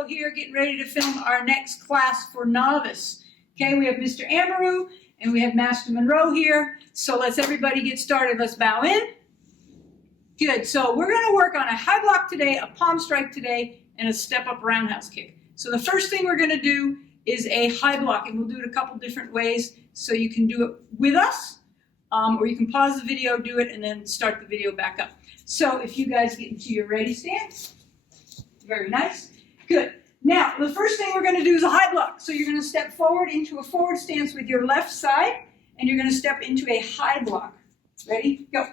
Rouleau here, getting ready to film our next class for Novice. Okay, we have Mr. Amaru and we have Master Monroe here. So let's everybody get started. Let's bow in. Good. So we're going to work on a high block today, a palm strike today, and a step-up roundhouse kick. So the first thing we're going to do is a high block, and we'll do it a couple different ways. So you can do it with us, or you can pause the video, do it, and then start the video back up. So if you guys get into your ready stance, very nice. Good. Now, the first thing we're going to do is a high block. So you're going to step forward into a forward stance with your left side, and you're going to step into a high block. Ready? Go.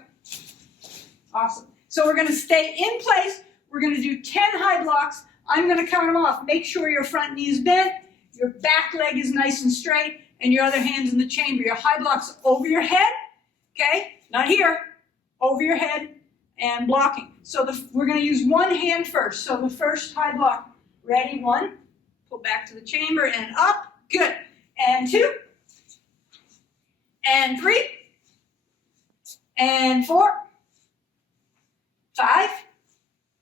Awesome. So we're going to stay in place. We're going to do 10 high blocks. I'm going to count them off. Make sure your front knee is bent, your back leg is nice and straight, and your other hand's in the chamber. Your high block's over your head, okay? Not here, over your head and blocking. So we're going to use one hand first. So the first high block. Ready? 1. Pull back to the chamber and up. Good. And 2. And 3. And 4. 5.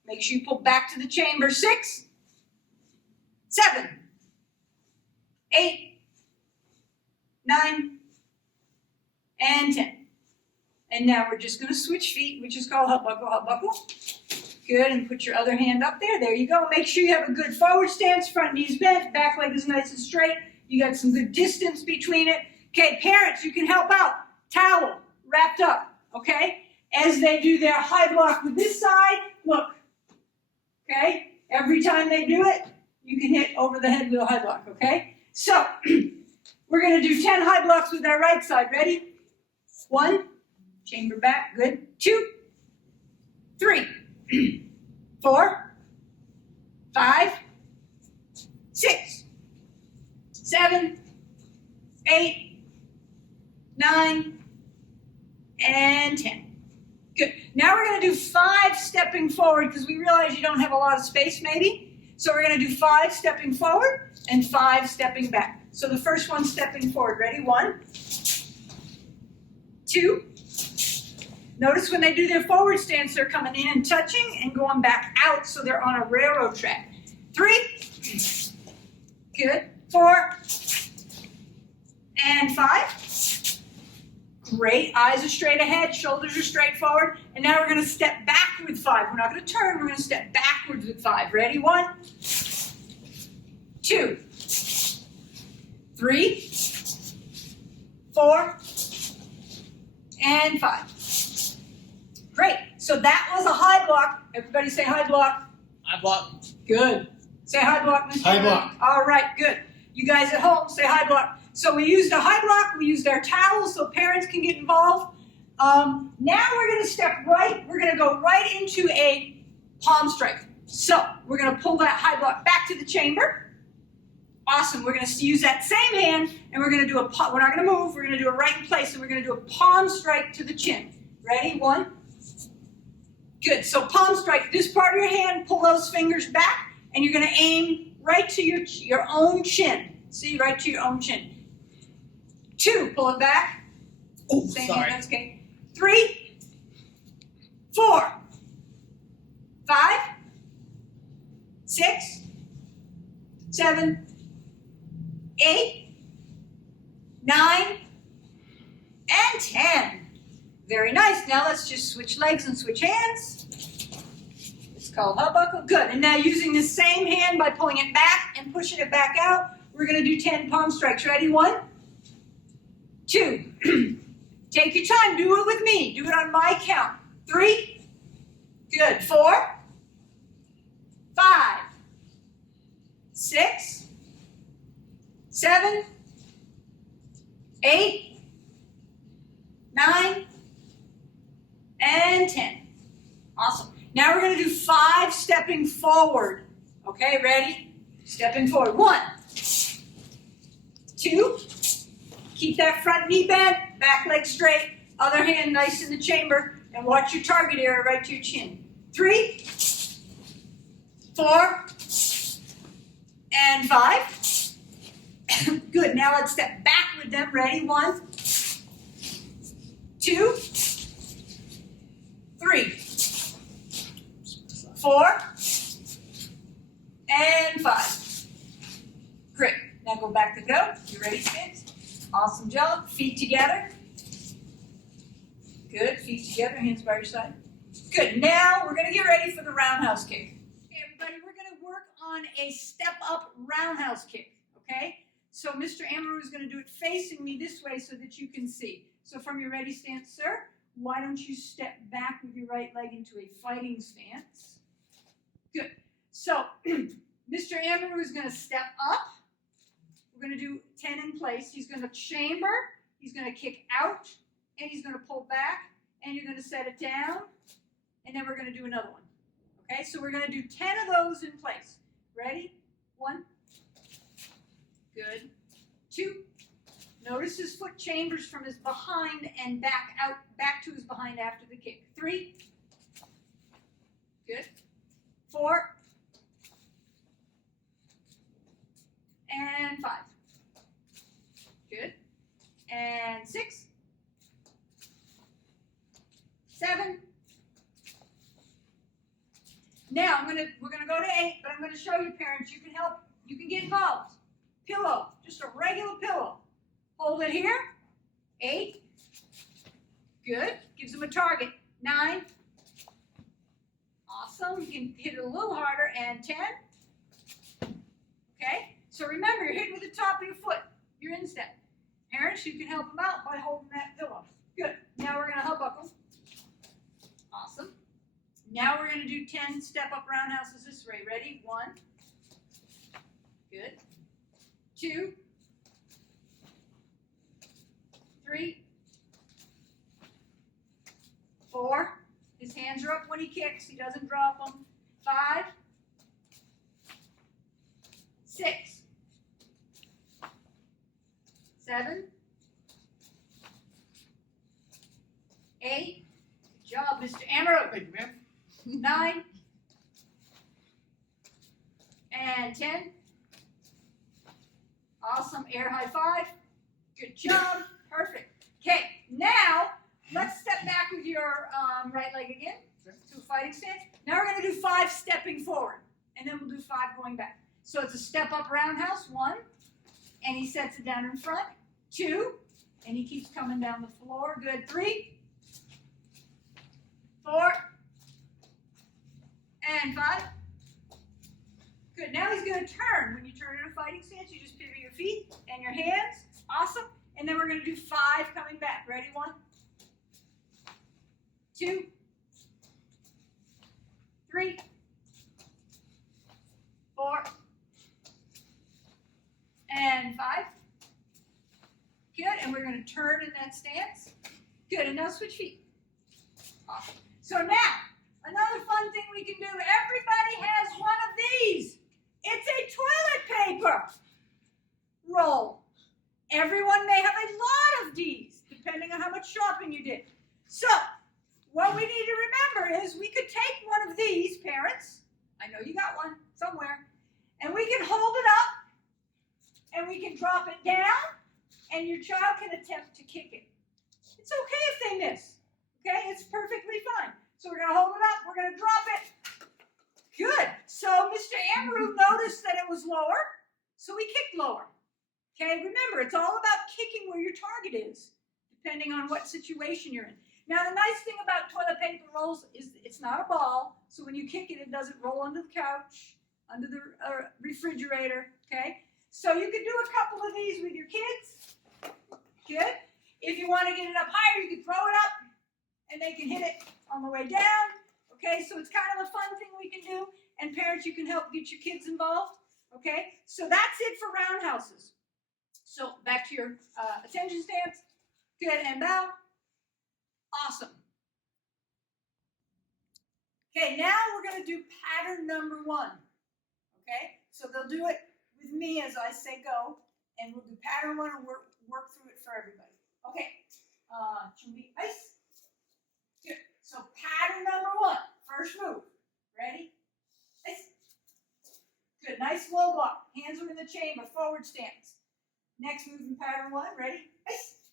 Make sure you pull back to the chamber. 6. 7. 8. 9. And 10. And now we're just going to switch feet, which is called hop buckle, hop buckle. Good, and put your other hand up there. There you go. Make sure you have a good forward stance, front knee's bent, back leg is nice and straight. You got some good distance between it. Okay, parents, you can help out. Towel wrapped up, okay? As they do their high block with this side, look, okay? Every time they do it, you can hit over the head with a high block, okay? So, we're going to do 10 high blocks with our right side. Ready? 1, chamber back, good. 2, 3, 4, 5, 6, 7, 8, 9, and 10. Good. Now we're going to do 5 stepping forward because we realize you don't have a lot of space maybe. So we're going to do 5 stepping forward and 5 stepping back. So the first one stepping forward. Ready? 1, 2. Notice when they do their forward stance, they're coming in and touching and going back out, so they're on a railroad track. 3. Good. 4. And 5. Great. Eyes are straight ahead, shoulders are straight forward. And now we're going to step back with 5. We're not going to turn, we're going to step backwards with 5. Ready? 1, 2, 3, 4, and 5. Great. So that was a high block. Everybody say high block. High block. Good. Say high block, Mr. High block. All right, good. You guys at home, say high block. So we used a high block. We used our towels so parents can get involved. Now we're going to step right. We're going to go right into a palm strike. So we're going to pull that high block back to the chamber. Awesome. We're going to use that same hand, and we're going to do a, we're not going to move. We're going to do it right in place, and we're going to do a palm strike to the chin. Ready? 1. Good. So palm strike, this part of your hand, pull those fingers back, and you're going to aim right to your own chin. See, right to your own chin. 2, pull it back. Oh, same sorry. hand, that's okay. 3, 4, 5, 6, 7, 8, 9, and 10. Very nice. Now let's just switch legs and switch hands. It's called hop buckle. Good. And now using the same hand by pulling it back and pushing it back out, we're going to do 10 palm strikes. Ready? 1, 2. Take your time. Do it with me. Do it on my count. 3. Good. 4, 5, 6, 7, 8, 9, and 10. Awesome. Now we're going to do 5 stepping forward. Okay, ready? Stepping forward. 1, 2. Keep that front knee bent, back leg straight, other hand nice in the chamber, and watch your target area right to your chin. 3, 4, and 5. Good. Now let's step back with them. Ready? 1, 2, 3, 4, and 5. Feet together. Good, feet together, hands by your side. Good, now we're gonna get ready for the roundhouse kick. Okay, everybody, we're gonna work on a step up roundhouse kick, okay? So Mr. Amaru is gonna do it facing me this way so that you can see. So from your ready stance, sir, why don't you step back with your right leg into a fighting stance? Good. So Mr. Amaru is gonna step up. We're gonna do 10 in place. He's gonna chamber, he's gonna kick out, and he's gonna pull back, and you're gonna set it down, and then we're gonna do another one. Okay, so we're gonna do 10 of those in place. Ready? 1. Good. 2. Notice his foot chambers from his behind and back out, back to his behind after the kick. 3. Good. 4. And 5. Good. And 6. 7. Now we're gonna go to 8, but I'm gonna show you, parents, you can help, you can get involved. Pillow, just a regular pillow. Hold it here. 8. Good. Gives them a target. 9. Awesome. You can hit it a little harder. And 10. Okay. So remember, you're hitting with the top of your foot. Your instep. Parents, you can help them out by holding that pillow. Good. Now we're going to hub buckle. Awesome. Now we're going to do 10 step-up roundhouses this way. Ready? 1. Good. 2. 3. 4. His hands are up when he kicks. He doesn't drop them. 5. 6. 7. 8. Good job, Mr. Amaru. 9. And 10. Awesome. Air high 5. Good job. Perfect. Okay, now let's step back with your right leg again to a fighting stance. Now we're going to do 5 stepping forward, and then we'll do 5 going back. So it's a step up roundhouse. 1, and he sets it down in front. 2, and he keeps coming down the floor. Good. 3, 4, and 5. Good. Now he's going to turn. When you turn in a fighting stance, you just pivot your feet and your hands. Awesome. And then we're going to do 5 coming back. Ready? 1, 2, 3, 4, and 5. Good. And we're going to turn in that stance. Good. And now switch feet. Awesome. So now, another fun thing we can do. Everybody has one of these. It's a toilet paper roll. Everyone may have a lot of these, depending on how much shopping you did. So, what we need to remember is we could take one of these, parents. I know you got one somewhere. And we can hold it up, and we can drop it down, and your child can attempt to kick it. It's okay if they miss. Okay? It's perfectly fine. So we're going to hold it up. We're going to drop it. Good. So Mr. Amaru noticed that it was lower, so he kicked lower. Okay, remember, it's all about kicking where your target is, depending on what situation you're in. Now, the nice thing about toilet paper rolls is it's not a ball, so when you kick it, it doesn't roll under the couch, under the refrigerator, okay? So you can do a couple of these with your kids. Good. If you want to get it up higher, you can throw it up, and they can hit it on the way down. Okay, so it's kind of a fun thing we can do, and parents, you can help get your kids involved. Okay, so that's it for roundhouses. So back to your attention stance. Good, and bow. Awesome. Okay, now we're going to do pattern number 1. Okay, so they'll do it with me as I say go, and we'll do pattern 1 and work through it for everybody. Okay, chumbi ice. Good. So pattern number 1, first move. Ready? Ice. Good. Nice low block. Hands are in the chamber. Forward stance. Next move in pattern 1. Ready? Ice.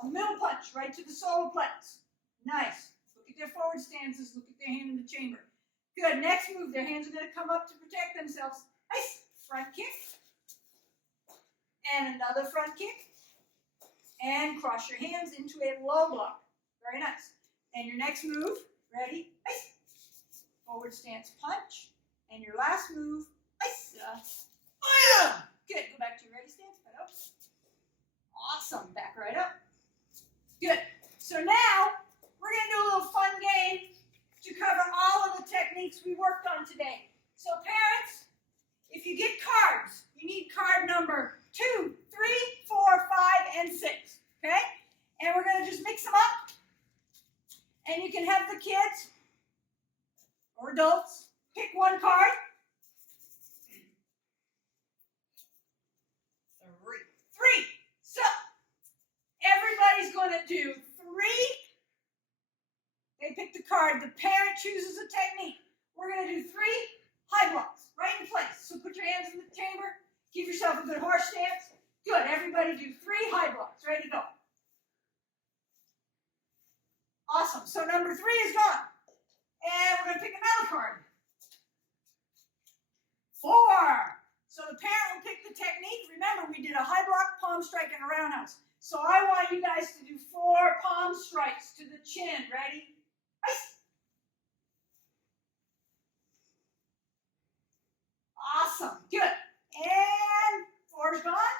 A middle punch right to the solar plex. Nice. Look at their forward stances. Look at their hand in the chamber. Good. Next move. Their hands are going to come up to protect themselves. Ice. Front kick. And another front kick. And cross your hands into a low block. Very nice. And your next move, ready? Ice. Forward stance punch. And your last move, ice. Good. Go back to your ready stance. Right up. Awesome. Back right up. Good. So now we're going to do a little fun game to cover all of the techniques we worked on today. So parents, if you get cards, you need card number 2, 3, 4, 5, and 6. Okay? And we're going to just mix them up. And you can have the kids or adults pick one card. 3. So everybody's going to do 3. They pick the card. The parent chooses a technique. We're going to do 3 high blocks right in place. So put your hands in the chamber. Give yourself a good horse stance. Good. Everybody do 3 high blocks. Ready to go. Awesome. So number 3 is gone. And we're going to pick another card. 4. So the parent will pick the technique. Remember, we did a high block, palm strike, and a roundhouse. So I want you guys to do 4 palm strikes to the chin. Ready? Ice. Awesome. Good. And 4's gone.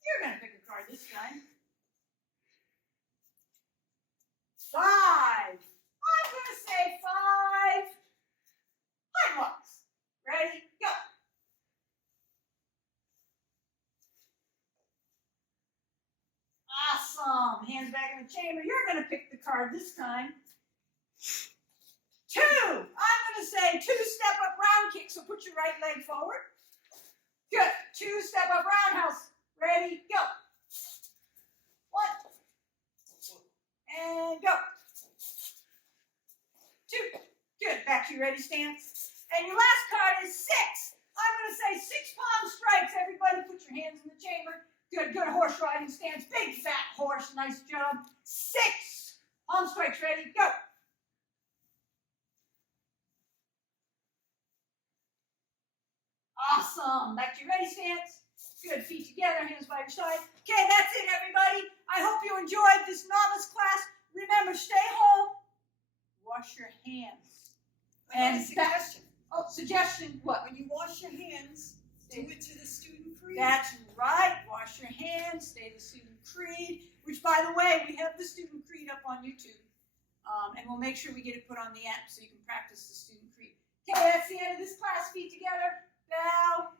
You're going to pick a card this time. 5. I'm going to say 5 high blocks. Ready? Go. Awesome. Hands back in the chamber. You're going to pick the card this time. 2. I'm going to say 2 step-up round kick. So put your right leg forward. Good. 2 step-up roundhouse. Ready? Go. 1. And go. 2. Good. Back to your ready stance. And your last card is 6. I'm going to say 6 palm strikes. Everybody put your hands in the chamber. Good. Good horse riding stance. Big fat horse. Nice job. 6 palm strikes. Ready? Go. Awesome. Back to your ready stance. Good. Feet together. Hands by your side. Okay, that's it, everybody. I hope you enjoyed this novice class. Remember, stay home. Wash your hands. And suggestion. Oh, suggestion. What? When you wash your hands, do it to the student creed. That's right. Wash your hands. Say the student creed. Which, by the way, we have the student creed up on YouTube. And we'll make sure we get it put on the app so you can practice the student creed. Okay, that's the end of this class. Feet together. Bow.